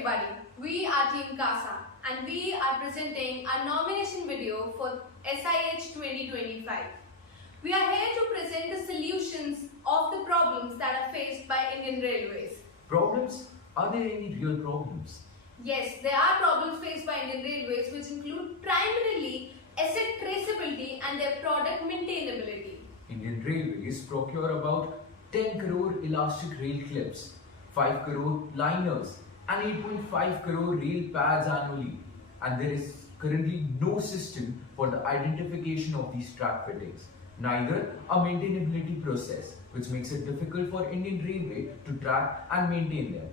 everybody, we are Team KASA and we are presenting our nomination video for SIH 2025. We are here to present the solutions of the problems that are faced by Indian Railways. Problems? Are there any real problems? Yes, there are problems faced by Indian Railways which include primarily asset traceability and their product maintainability. Indian Railways procure about 10 crore elastic rail clips, 5 crore liners and 8.5 crore rail pads annually, and there is currently no system for the identification of these track fittings, neither a maintainability process, which makes it difficult for Indian Railway to track and maintain them.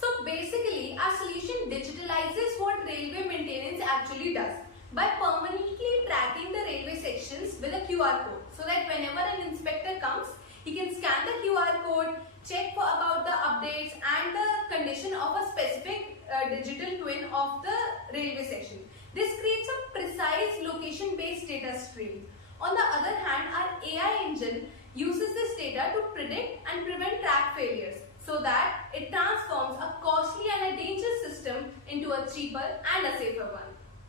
So basically, our solution digitalizes what railway maintenance actually does by permanently tracking the railway sections with a QR code, so that whenever an inspector comes, he can scan the QR code, check about the updates and the condition of a specific digital twin of the railway section. This creates a precise location-based data stream. On the other hand, our AI engine uses this data to predict and prevent track failures, so that it transforms a costly and a dangerous system into a cheaper and a safer one.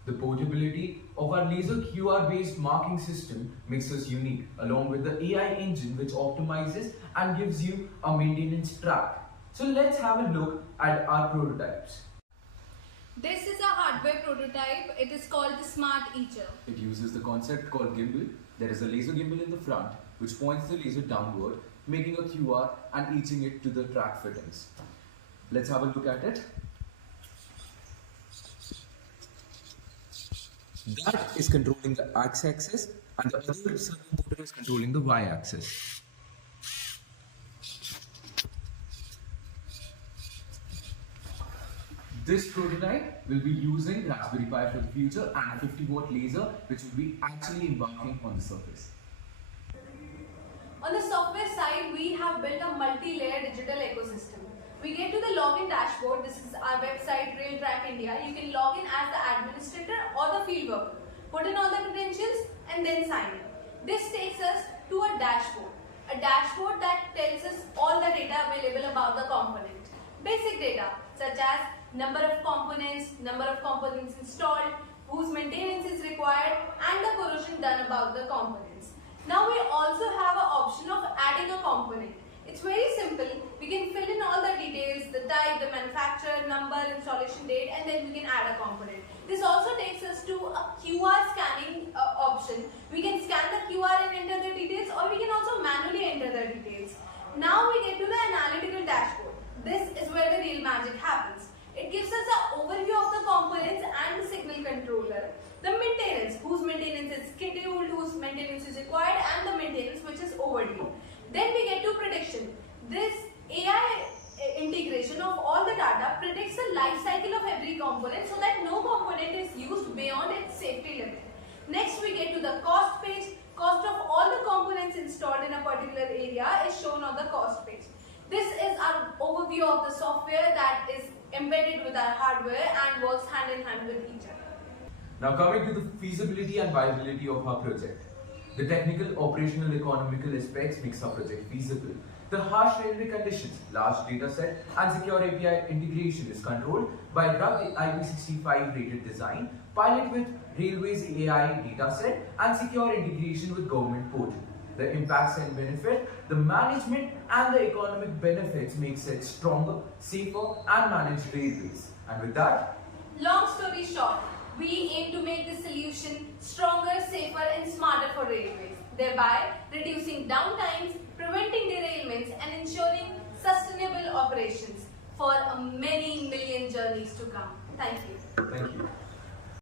The portability of our laser QR based marking system makes us unique, along with the AI engine which optimizes and gives you a maintenance track. So let's have a look at our prototypes. This is a hardware prototype. It is called the Smart Etcher. It uses the concept called gimbal. There is a laser gimbal in the front which points the laser downward, making a QR and etching it to the track fittings. Let's have a look at it. That is controlling the x-axis and the other servo motor is controlling the y-axis. This prototype will be using Raspberry Pi for the future and a 50-watt laser which will be actually embarking on the surface. On the software side, we have built a multi-layer digital ecosystem. We get to the login dashboard. This is our website, RailTrack India. You can log in as the administrator or the field worker, put in all the credentials and then sign in. This takes us to a dashboard that tells us all the data available about the component. Basic data such as number of components installed, whose maintenance is required, and the corrosion done about the components. Now we also have an option of adding a component. It's very simple. We can fill in all the details, the type, the manufacturer, number, installation date, and then we can add a component. This also takes us to a QR scanning option. We can scan the QR and enter the details, or we can also manually enter the details. Now we get to the analytical dashboard. This is where the real magic happens. It gives us an overview of the components and the signal controller, the maintenance, whose maintenance is scheduled, whose maintenance is required, and the maintenance which is overdue. Then we get to prediction. This AI integration of all the data predicts the life cycle of every component so that no component is used beyond its safety limit. Next we get to the cost page. Cost of all the components installed in a particular area is shown on the cost page. This is our overview of the software that is embedded with our hardware and works hand in hand with each other. Now coming to the feasibility and viability of our project. The technical, operational, economical aspects makes our project feasible. The harsh railway conditions, large data set and secure API integration is controlled by rugged IP65 rated design, pilot with Railways AI data set and secure integration with government portal. The impacts and benefit, the management and the economic benefits makes it stronger, safer and managed railways. And with that, long story short, we aim to make the solution stronger, safer and smarter for railways, thereby reducing downtimes, preventing derailments and ensuring sustainable operations for many million journeys to come. Thank you. Thank you.